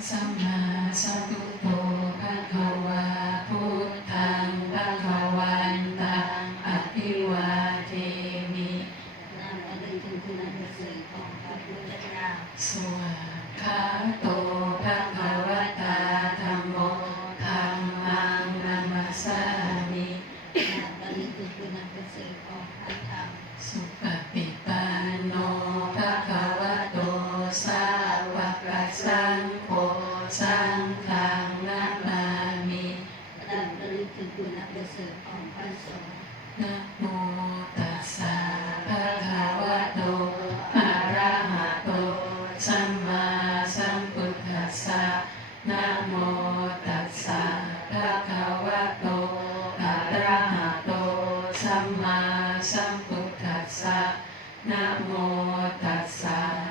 sama sa tungkol. ะนะโมตัสสะ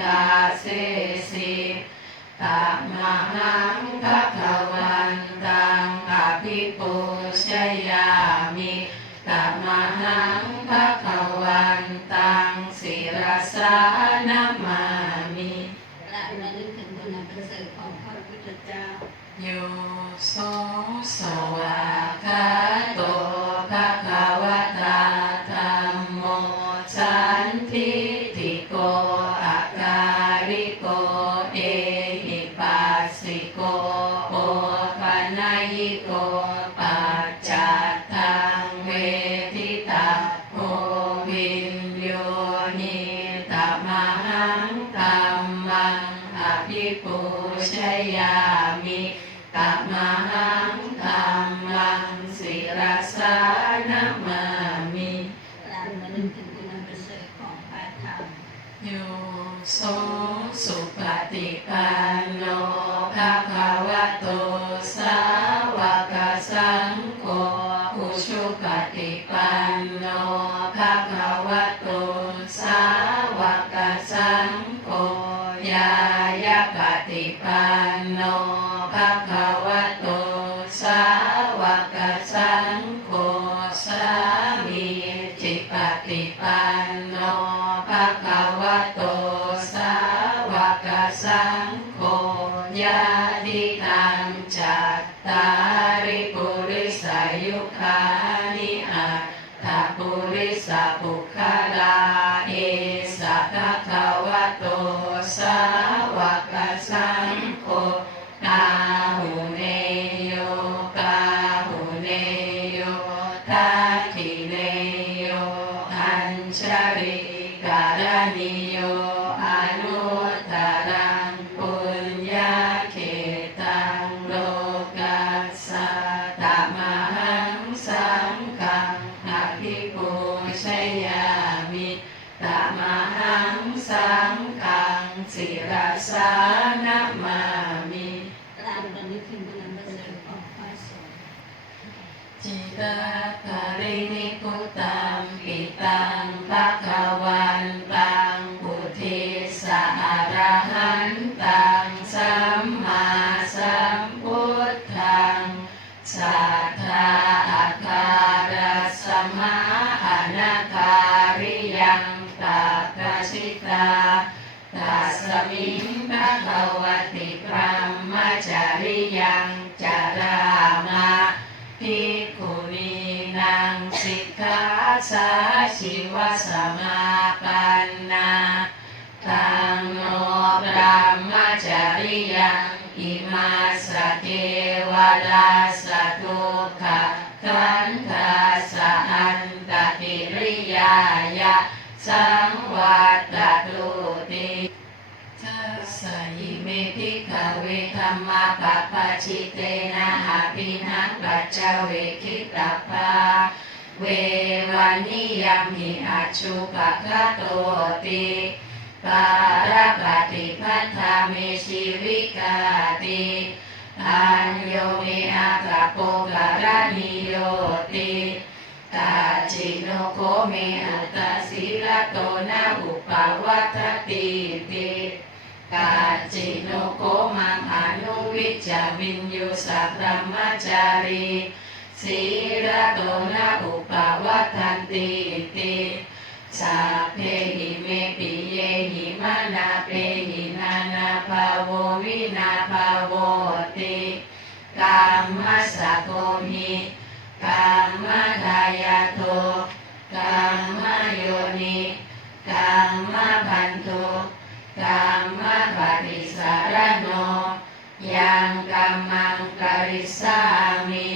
กาสสิตมะนังภะคะวันตังอภิปุชยามิตมะนังภะคะวันตังสิรสานามมิและระลึกถึงคุณอันปสริของพระพุทธเจ้าโยโสสวากาโต I know. สานม ชิวสมาปันนาตังโนพระมจาริยังอิมาสเทวลาสตุขะขันธาสอันตติริยายะสังวัตตุติทัสยิเมพิขเวธรรมะปปะชิเตนะหะปินังปัจจเวคิตาภาเว นนิยมิอัจฉุปะคะโตติปาระปะติพัทธาเมชิวิกาติอัญโยเมอาคาโปการะนิโยติกาจิโนโคเมอัตสิลโตนะอุปาวัตติติกาจิโนโคมังอนุวิจาวินยุสัพพมจารี สีละโตนะอุปวัตันติติสัพเพหิเมปิเยหิมานาเปหินานาภาโววินาภาโวติกามมัสะโกมิกามมทายโทกามมโยนิกามมพันโทกามมปฏิสารโนยังกัมมังกริสามิ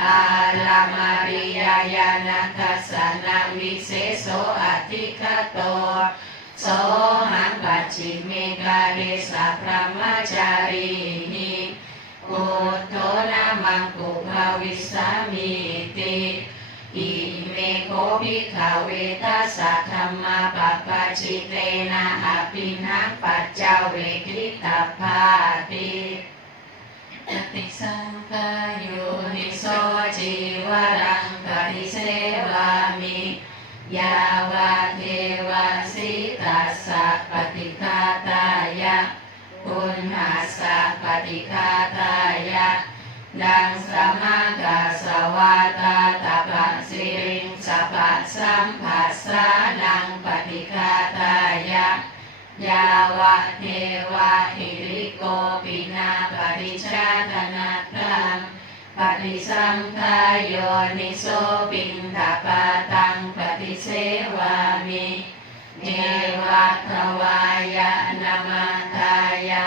อาลามาริยายานัคสนาวิเศโสอธิคโตโสหังปัจจิเมกาเรสะพระมจารีหิปุถโทนามังกุภาวิสามิติอิเมโคภิกขเวทัสสะธรรมาปปปชิเตนะอภินังปัจเจาเวคิตาภาติ ปฏิสังขายโยนิโสจิวรังปฏิเสวามิยาวาเทวาสิตัสสะปฏิคาตายะปุณหาสะปฏิคาตายะดังสมากาสวาตาตาปะสิริงสปะสัมผัสสานังปฏิคาตายะ ยาวะเทวะหิริโกปินาปฏิชาตนาตังปฏิสัมขายโยนิโสปินทปาตังปฏิเสวามิเนวะทวายะนามาทายะ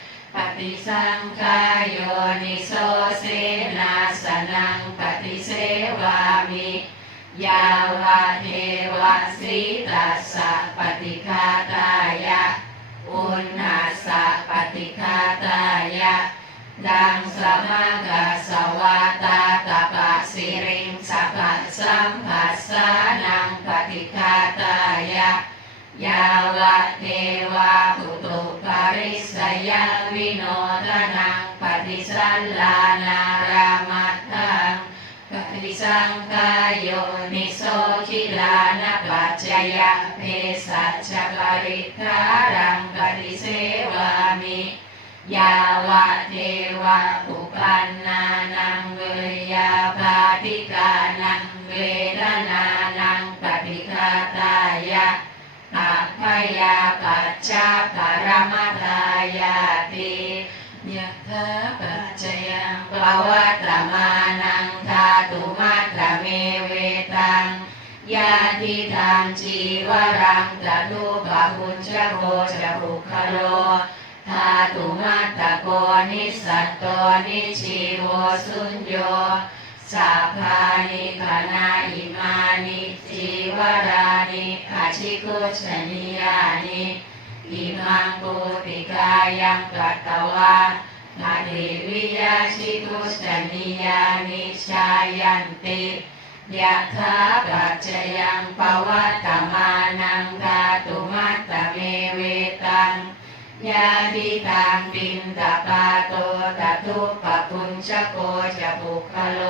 ปฏิสังขายโยนิโสเสนาสนังปฏิเสวามิ ยาวะเทวะสิตัสสะปฏิคาตายะ อุณหัสสะปฏิคาตายะ ดังสมากาสวาตาตาปะสิริงสัพพสัมผัสสานังปฏิคาตายะ ยาวะเทวาตุ ยาวิโนทนังปฏิสันลานารามัตถังปฏิสังกายโยนิโสชิลานะปัจจยะเพสัชฌปริคารังปฏิเสวามิยาวะเทวะอุปันนานังเวยาภาติกานังเว พยาปัจจาปรมัตายาติยะถาปัจจยังปวัตมานังทาตุมัตตเมเวตังยาทิทางจีวรังตะลุปะพุญชโกจะภุคโลทาตุมัตตโกนิสัตโตนิชีโวสุญโย สัพพานิคนาอิมานิจีวรานิอาชิคุชนิยานิอิมังปุติกายังกัตตวานาทิวิยาชิตุสนิยานิชายันติยะถาปัจจยังปวัตตมานังธาตุมัตตเมเวตัง ยาทิตังปินตปาโตตทุปปุญชโกจะปุคโล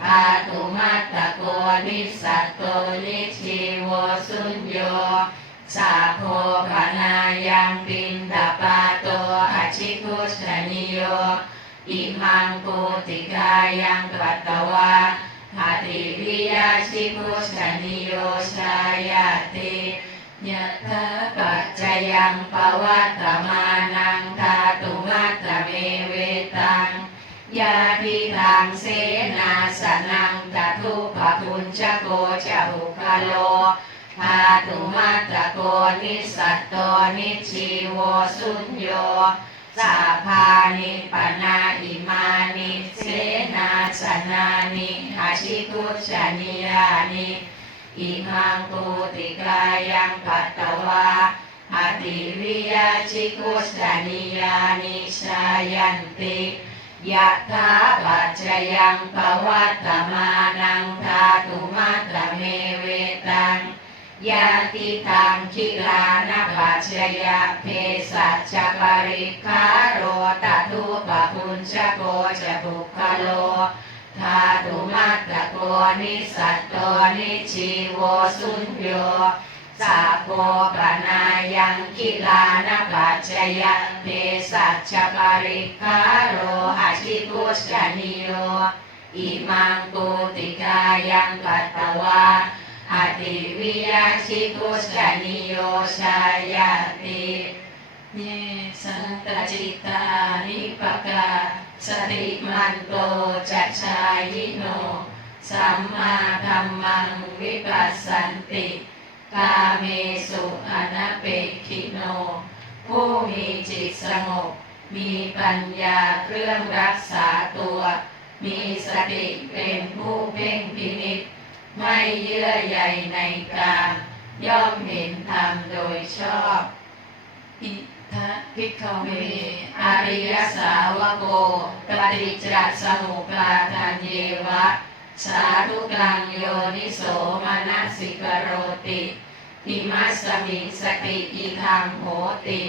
ธาตุมัตตโกนิสัตโตนิชีวสุญโยสาโพภนายังปินตปาโตอาชิคุชนิโยอิมังปุติกายังปัตตวาหาติวิยาชิคุชนิโยชายาติ ยะถาปัจจจยังปวัตตมานังทาตุมัตตเมเวตังยาทิทางเสนาสนังตทุปะพุญชโกจะหุคโลธาตุมัตตโกนิสัตโตนิชีโวสุญโยสาภานิปนาอิมานิเสนาสนานิอาชิคุชนิยานิ อิมังปุติกายังปัตตวาอติวิยาชิคุชนิยานิชายันติยะถาปัจจยังปวัตตมานังธาตุมัตตเมเวตังยาติตังคิลานาปัจจยะเพสัจจปริคาโรตทุปะพุญชโกจะบุคโล ธาตุมัตตโกนิสัตโตนิชีโวสุญโยสาโพปนายังคิลานาปัจจยะเพสัจจปริคาโรอาชิตุชนิโยอิมังปุติกายังปัตตวาอติวิยาชิตุชนิโยชายาติเยสันตจิตานิปกา สติมันโตจัชายิโน สัมมาธัมมังวิปัสสันติกาเมสุอนาเปกิโน ผู้มีจิตสงบ มีปัญญาเครื่องรักษาตัว มีสติเป็นผู้เพ่งพินิจไม่เยื่อใยในการย่อมเห็นธรรมโดยชอบ อิทะพิกขเวอริยสาวโกปฏิจจสมุปาทานเยวะ สาธุกังโยนิโสมนัสิกโรติอิมัสมิงสติอิทังโหติ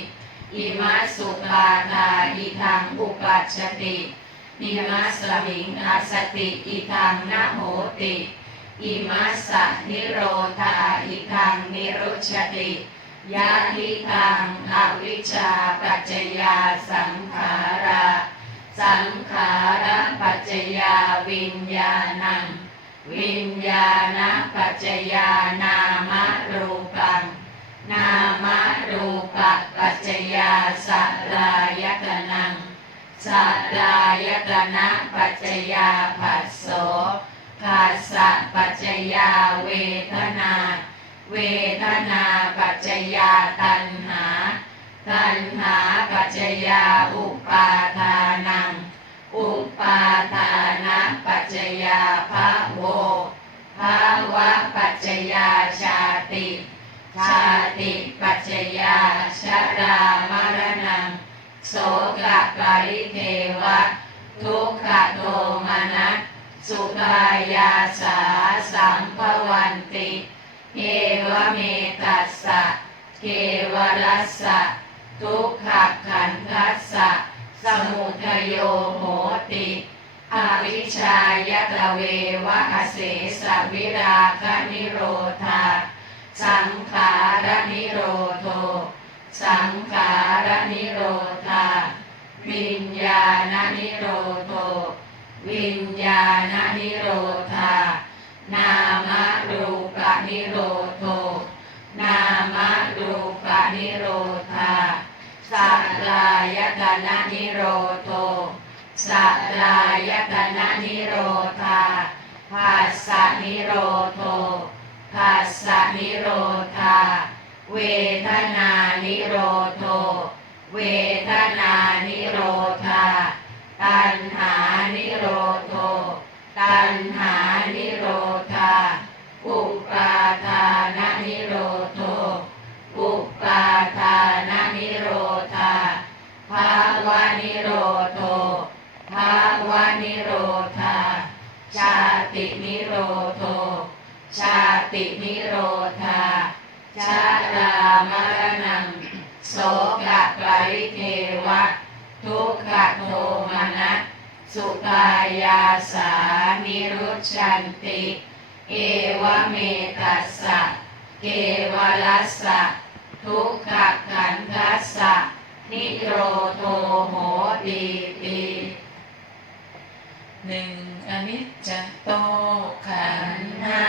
อิมัสสุปาทาอิทังอุปัชติอิมัสมิงอาสติอิทังนโหติอิมัสสนิโรธาอิทังนิรุชติ ยะทิทังอวิชชาปัจจยาสังขาราสังขาระปัจจยาวิญญาณัง วิญญาณปัจจยานามรูปัง นามรูปปัจจยาสัลายตนังสัลายตนะปัจจยาผัสโสภาษะปัจจยาเวทนา เวทนาปัจจยาตัณหา ตัณหาปัจจยาอุปาทานัง อุปาทานะปัจจยาภะโวภาวะปัจจยาชาติ ชาติปัจจยาชรามรณัง โสกะปริเทวะ ทุกขโทมนัสสุขายาสาสัมภวันติ เอวเมตัสสะเกวรัสสะทุกขขันธัสสะสมุทโยโหติอวิชายตะเววะเสสะวิราคนิโรธาสังขารนิโรโทสังขารนิโรธาวิญญาณนิโรโทวิญญาณนิโรธานาายตนะนิโรโทสัตตายตนะนิโรธาภัสสนิโรโทภัสสนิโรธาเวทนานิโรโทเวทนานิโรธาตัณหานิโรโทตัณหานิโรธาอุปาทานะ ติมิโรธาชารามรณัง โสกะปริเทวะ ทุกขโทมนะสุปายาสานิรุชันติ เอวเมตัสสะ เกวลัสสะ ทุกขขันธัสสะ นิโรโทโหติตีหนึ่ง อนิจจโตขันหา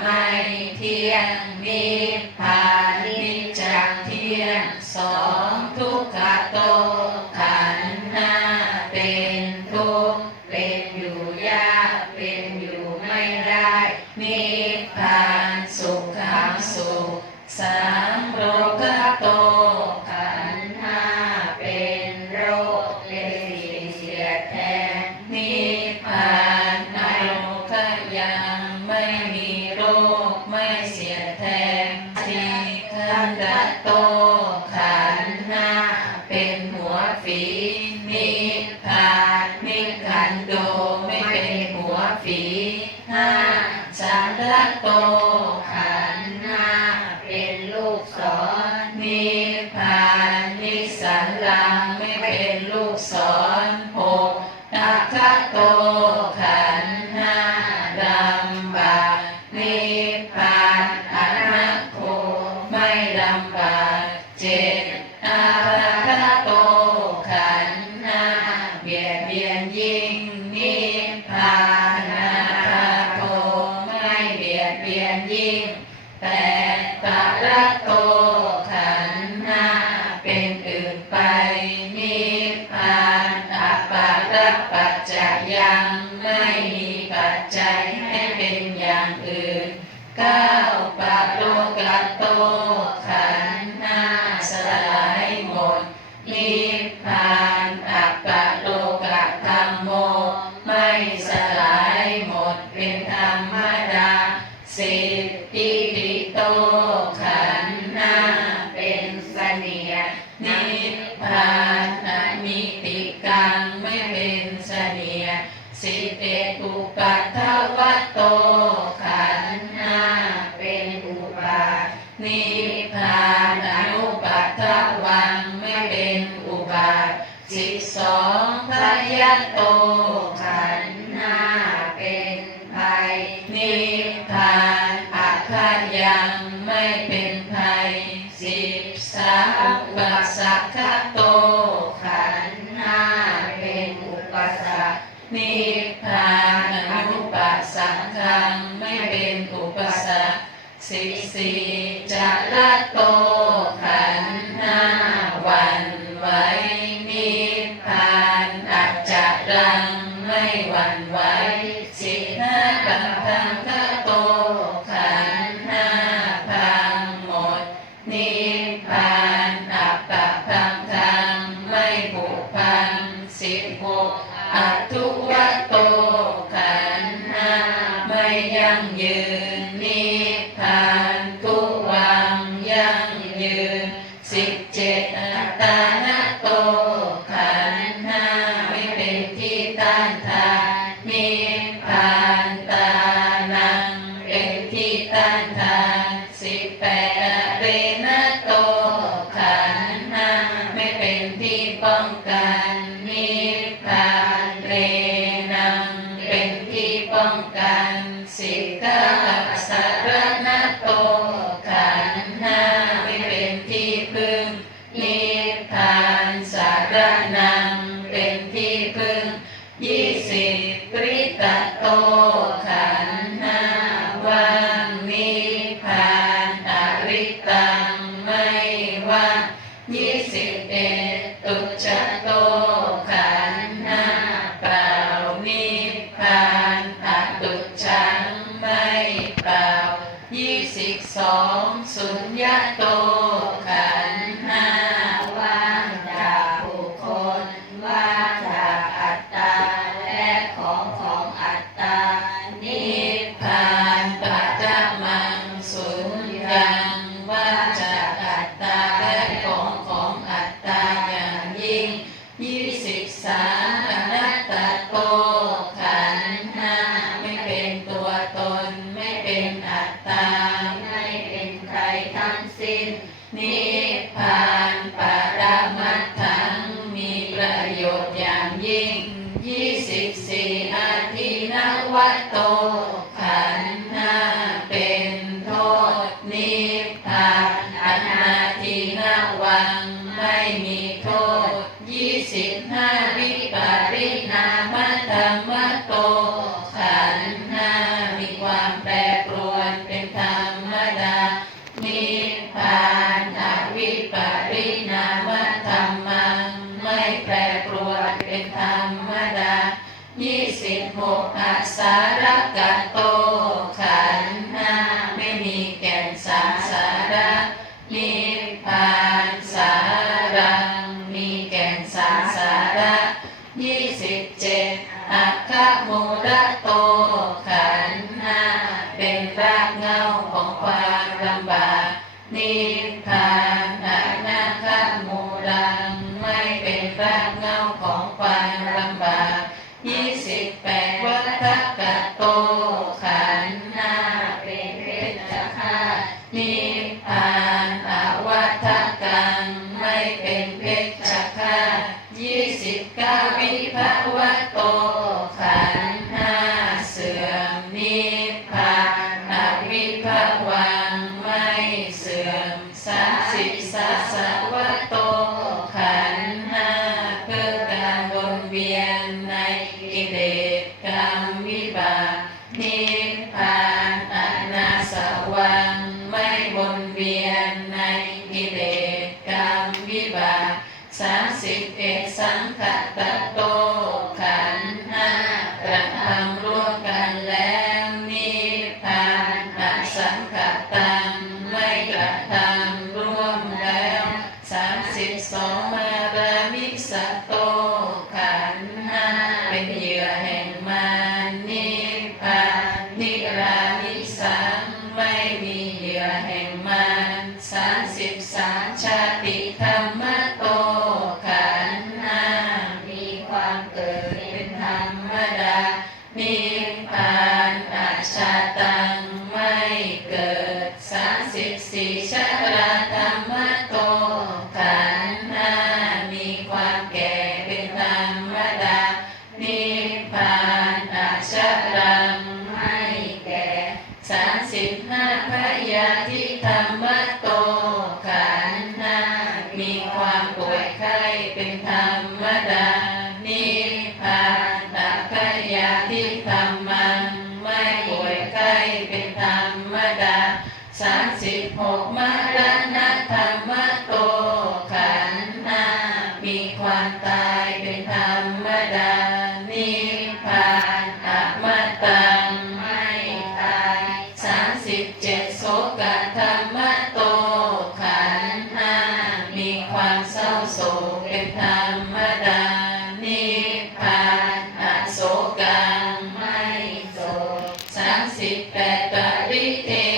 ไม่เที่ยงนิพพานิจจเที่ยงสองทุกขโต เทติคันตโต จจัยให้เป็นอย่างอื่นก้าวปะโลกัตโต สิบหกอสารกะโต ชะรัตมะ Take that sipetarite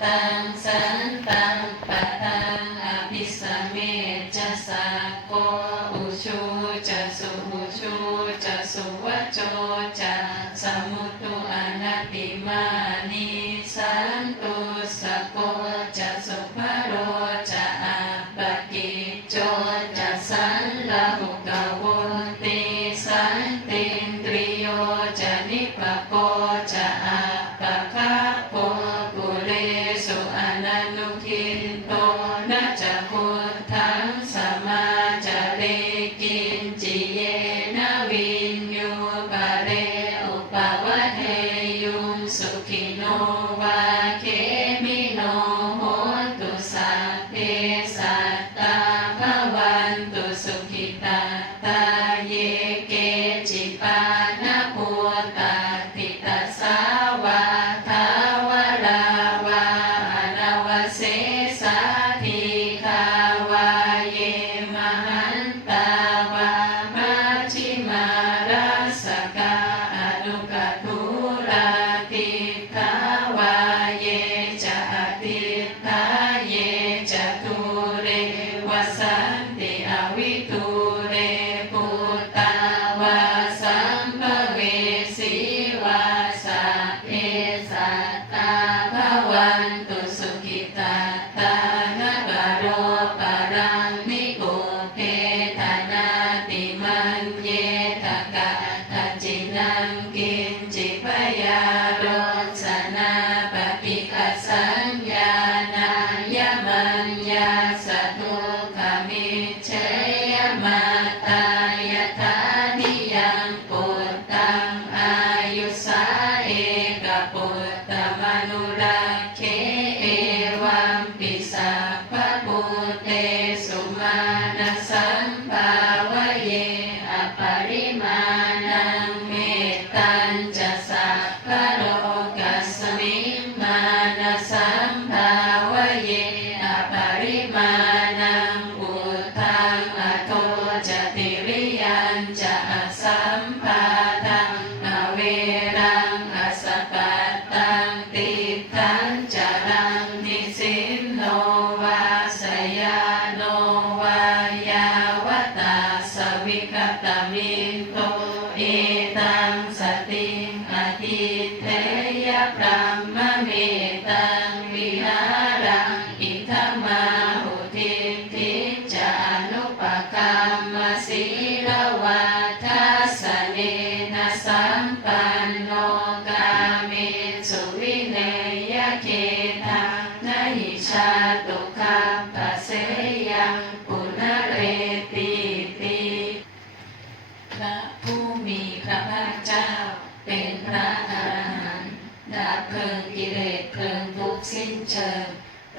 Pansa.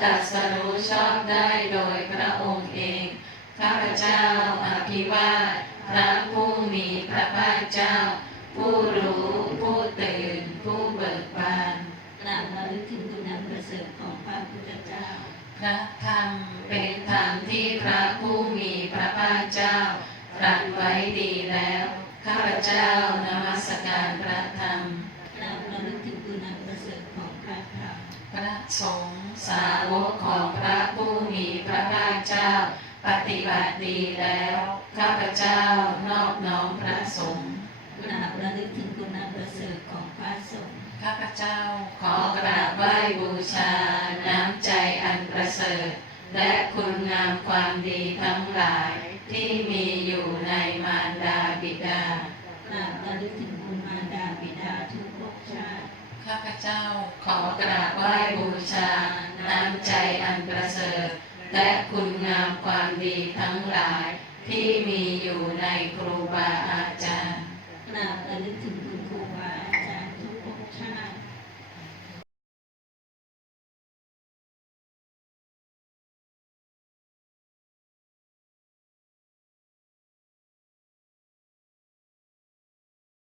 ตรัสรู้ชอบได้โดยพระองค์เอง ข้าพเจ้าอภิวาทพระผู้มีพระภาคเจ้า ผู้รู้ผู้ตื่น ผู้เบิกบานกราบระลึกถึงคุณงามประเสริฐของพระพุทธเจ้าพระธรรมเป็นธรรมที่พระผู้มีพระภาคเจ้าตรัสไว้ดีแล้ว ข้าพเจ้านมัสการพระธรรม สงฆ์สาวกของพระผู้มีพระภาคเจ้า ปฏิบัติดีแล้ว ข้าพเจ้านอบน้อมพระสงฆ์กราระลึกถึงคุณาประเสริฐของพระสงฆ์ข้าพเจ้าขอกราบไหว้บูชา น้ำใจอันประเสริฐ และคุณงามความดีทั้งหลายที่มีอยู่ในมารดาบิดากราบระลึกถึงคุณมารดาบิดาทุกภพชาติ ข้าพเจ้าขอกราบไหว้บูชา น้ำใจอันประเสริฐ และคุณงามความดีทั้งหลายที่มีอยู่ในครูบาอาจารย์กราบระลึกถึง